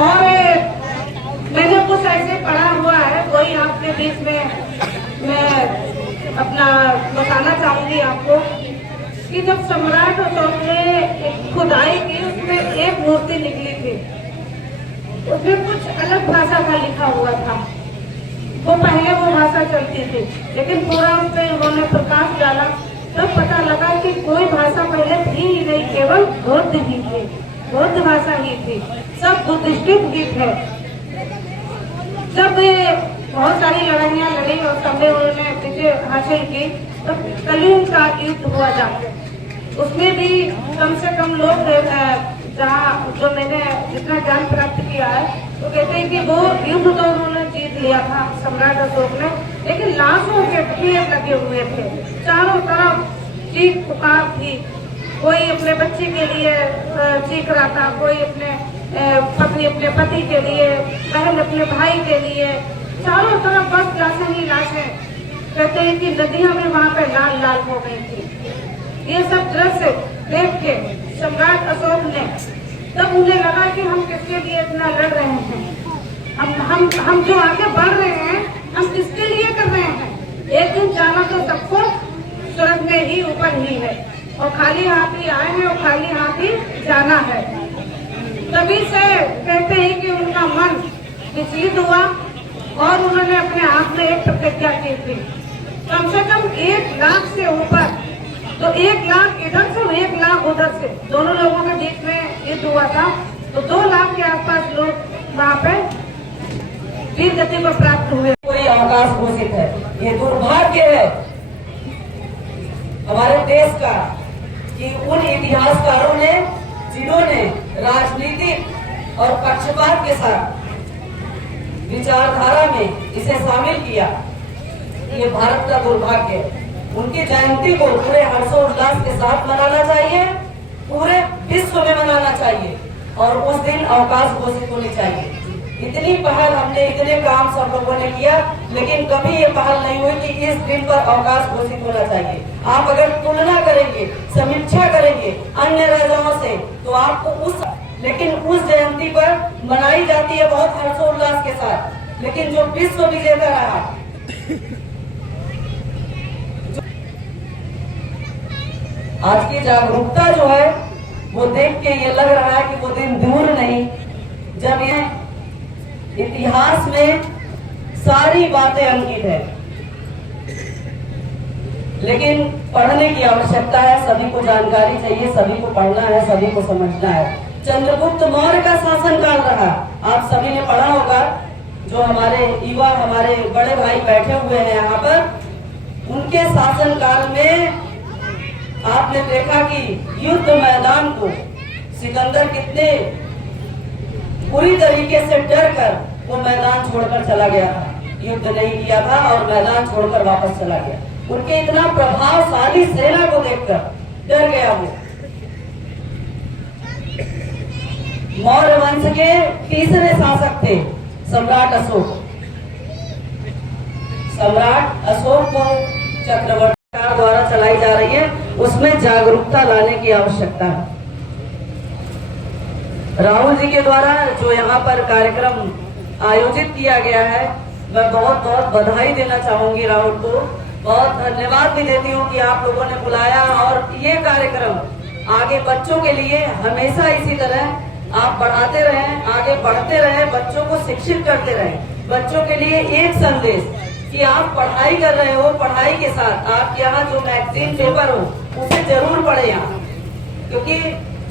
और मैंने कुछ ऐसे पढ़ा हुआ है, वही आपके बीच में मैं अपना बताना चाहूंगी आपको कि जब सम्राट अशोक ने खुदाई की, उसमें एक मूर्ति निकली थी, उसमें कुछ अलग भाषा का लिखा हुआ था। वो पहले वो भाषा चलती थी, लेकिन पूरा उस पर उन्होंने प्रकाश डाला, तब पता लगा कि कोई भाषा पहले थी ही नहीं, केवल बौद्ध ही थे, बौद्ध भाषा ही थी, सब बुद्धिस्टिक ही थे। जब बहुत सारी लड़ाइयाँ लड़ी और सबने उन्होंने विजय हासिल की, तब कलियुग का युद्ध हुआ जाके उसमें भी कम से कम लोग जहाँ जो मैंने जितना ज्ञान प्राप्त किया है, तो कहते हैं कि वो युद्ध तो उन्होंने जीत लिया था सम्राट अशोक ने, लेकिन लाशों के ढेर लगे हुए थे, चारों तरफ चीख पुकार थी। कोई अपने बच्चे के लिए चीख रहा था, कोई अपने पत्नी अपने पति के लिए, बहन अपने भाई के लिए, चारों तरफ बस लाशें ही लाशें। कहते हैं कि नदियां भी वहाँ पे लाल लाल हो गई थी। ये सब दृश्य देख के सम्राट अशोक ने, तब उन्हें लगा कि हम किसके लिए इतना लड़ रहे हैं, हम जो आगे बढ़ रहे हैं, हम किसके लिए कर रहे हैं। एक दिन जाना तो सबको स्वर्ग में ही ऊपर ही है, और खाली हाथ ही आए हैं और खाली हाथ ही जाना है। तभी से कहते हैं कि उनका मन विचलित हुआ और उन्होंने अपने आप में एक प्रतिज्ञा की थी, कम से कम 1 लाख से ऊपर, तो 1 लाख इधर से और 1 लाख उधर से, दोनों लोगों के बीच में युद्ध हुआ था, तो 2 लाख के आसपास लोग वहाँ पे वीर गति को प्राप्त हुए। कोई अवकाश घोषित है, ये दुर्भाग्य है हमारे देश का कि उन इतिहासकारों ने जिन्होंने राजनीतिक और पक्षपात के साथ विचारधारा में इसे शामिल किया, ये भारत का दुर्भाग्य है। उनकी जयंती को पूरे हर्षोल्लास के साथ मनाना चाहिए, पूरे विश्व में मनाना चाहिए, और उस दिन अवकाश घोषित होनी चाहिए। इतनी पहल हमने, इतने काम सब लोगों ने किया, लेकिन कभी ये पहल नहीं हुई कि इस दिन पर अवकाश घोषित होना चाहिए। आप अगर तुलना करेंगे, समीक्षा करेंगे अन्य राजाओं से, तो आपको लेकिन उस जयंती पर मनाई जाती है बहुत हर्षोल्लास के साथ, लेकिन जो विश्व विजेता रहा, आज की जागरूकता जो है वो देख के ये लग रहा है कि वो दिन दूर नहीं जब ये इतिहास में सारी बातें अंकित है। लेकिन पढ़ने की आवश्यकता है, सभी को जानकारी चाहिए, सभी को पढ़ना है, सभी को समझना है। चंद्रगुप्त मौर्य का शासनकाल रहा, आप सभी ने पढ़ा होगा। जो हमारे युवा, हमारे बड़े भाई बैठे हुए हैं यहाँ पर, उनके शासनकाल में आपने देखा कि युद्ध मैदान को सिकंदर कितने पूरी तरीके से डर कर वो मैदान छोड़कर चला गया था, युद्ध नहीं किया था और मैदान छोड़कर वापस चला गया। उनके इतना प्रभावशाली सेना को देखकर डर गया वो। मौर्य वंश के तीसरे शासक थे सम्राट अशोक। सम्राट अशोक को चक्रवर्ती द्वारा चलाई जा रही है, उसमें जागरूकता लाने की आवश्यकता है। राहुल जी के द्वारा जो यहाँ पर कार्यक्रम आयोजित किया गया है, मैं बहुत बहुत बधाई देना चाहूंगी राहुल को, बहुत धन्यवाद भी देती हूँ कि आप लोगों ने बुलाया और ये कार्यक्रम आगे बच्चों के लिए हमेशा इसी तरह आप बढ़ाते रहें, आगे बढ़ते रहें, बच्चों को शिक्षित करते रहें। बच्चों के लिए एक संदेश कि आप पढ़ाई कर रहे हो, पढ़ाई के साथ आप यहाँ जो मैगजीन पेपर हो उसे जरूर पढ़े यहाँ, क्योंकि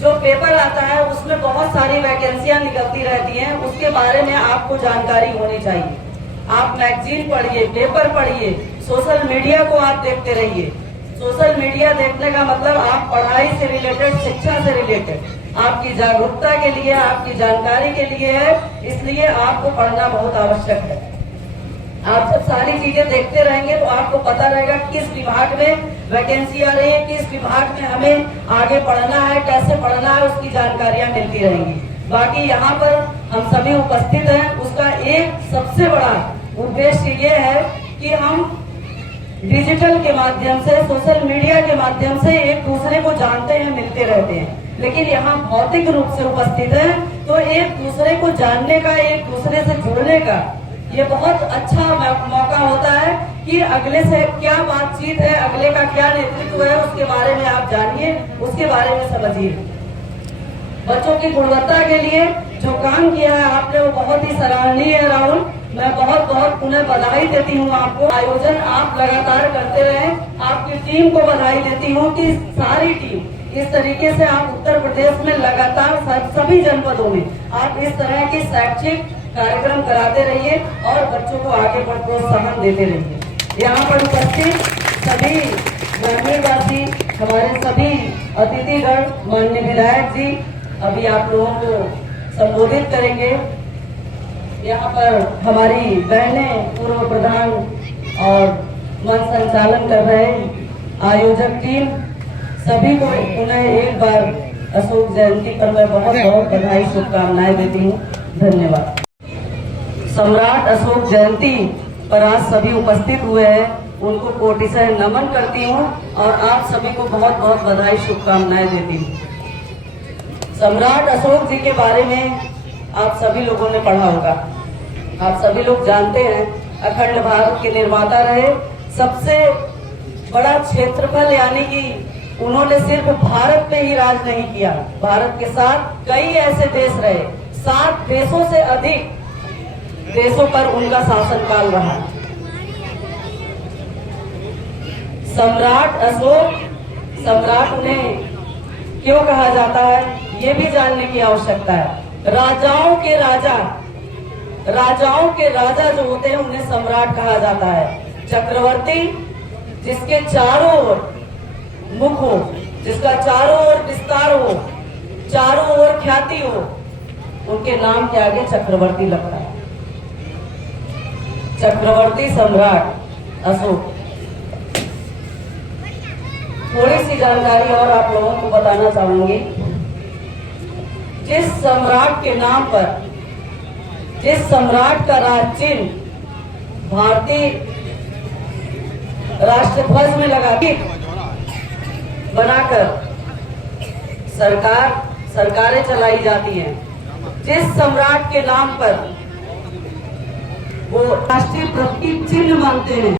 जो पेपर आता है उसमें बहुत सारी वैकेंसियां निकलती रहती हैं, उसके बारे में आपको जानकारी होनी चाहिए। आप मैगजीन पढ़िए, पेपर पढ़िए, सोशल मीडिया को आप देखते रहिए। सोशल मीडिया देखने का मतलब आप पढ़ाई से रिलेटेड, शिक्षा से रिलेटेड, आपकी जागरूकता के लिए, आपकी जानकारी के लिए है, इसलिए आपको पढ़ना बहुत आवश्यक है। आप जब सारी चीजें देखते रहेंगे तो आपको पता रहेगा किस विभाग में वैकेंसी आ रही है, किस विभाग में हमें आगे पढ़ना है, कैसे पढ़ना है, उसकी जानकारियां मिलती रहेंगी। बाकी यहाँ पर हम सभी उपस्थित हैं, उसका एक सबसे बड़ा उद्देश्य ये है कि हम डिजिटल के माध्यम से, सोशल मीडिया के माध्यम से एक दूसरे को जानते हैं, मिलते रहते हैं। लेकिन यहाँ भौतिक रूप से उपस्थित है, तो एक दूसरे को जानने का, एक दूसरे से जुड़ने का ये बहुत अच्छा मौका होता है कि अगले से क्या बातचीत है, अगले का क्या नेतृत्व है, उसके बारे में आप जानिए, उसके बारे में समझिए। बच्चों की गुणवत्ता के लिए जो काम किया है आपने वो बहुत ही सराहनीय है राहुल। मैं बहुत बहुत पुनः बधाई देती हूँ आपको। आयोजन आप लगातार करते रहें। आपकी टीम को बधाई देती हूँ कि सारी टीम इस तरीके से आप उत्तर प्रदेश में लगातार सभी जनपदों में आप इस तरह की शैक्षिक कार्यक्रम कराते रहिए और बच्चों को आगे बढ़ प्रोत्साहन देते रहिए। यहाँ पर उपस्थित सभी ग्रामीणवासी, हमारे सभी अतिथिगण, माननीय विधायक जी अभी आप लोगों को संबोधित करेंगे। यहाँ पर हमारी बहनें, पूर्व प्रधान और मंच संचालन कर रहे आयोजक टीम, सभी को पुनः एक बार अशोक जयंती पर मैं बहुत बहुत बधाई, शुभकामनाएं देती हूँ। धन्यवाद। सम्राट अशोक जयंती पर आज सभी उपस्थित हुए हैं, उनको कोटि से नमन करती हूँ और आप सभी को बहुत बहुत बधाई, शुभकामनाएं देती हूँ। सम्राट अशोक जी के बारे में आप सभी लोगों ने पढ़ा होगा, आप सभी लोग जानते हैं, अखंड भारत के निर्माता रहे। सबसे बड़ा क्षेत्रफल यानी कि उन्होंने सिर्फ भारत पे ही राज नहीं किया, भारत के साथ कई ऐसे देश रहे, 7 देशों से अधिक देशों पर उनका शासनकाल रहा। सम्राट अशोक, सम्राट उन्हें क्यों कहा जाता है ये भी जानने की आवश्यकता है। राजाओं के राजा जो होते हैं उन्हें सम्राट कहा जाता है। चक्रवर्ती जिसके चारों ओर मुख हो, जिसका चारों ओर विस्तार हो, चारों ओर ख्याति हो, उनके नाम के आगे चक्रवर्ती लगता है। चक्रवर्ती सम्राट अशोक। थोड़ी सी जानकारी और आप लोगों को बताना चाहूंगी। जिस सम्राट के नाम पर, जिस सम्राट का राज चिन्ह भारतीय राष्ट्रध्वज में लगा बनाकर सरकारें चलाई जाती हैं, जिस सम्राट के नाम पर वो राष्ट्रीय प्रतीक चिन्ह मानते हैं,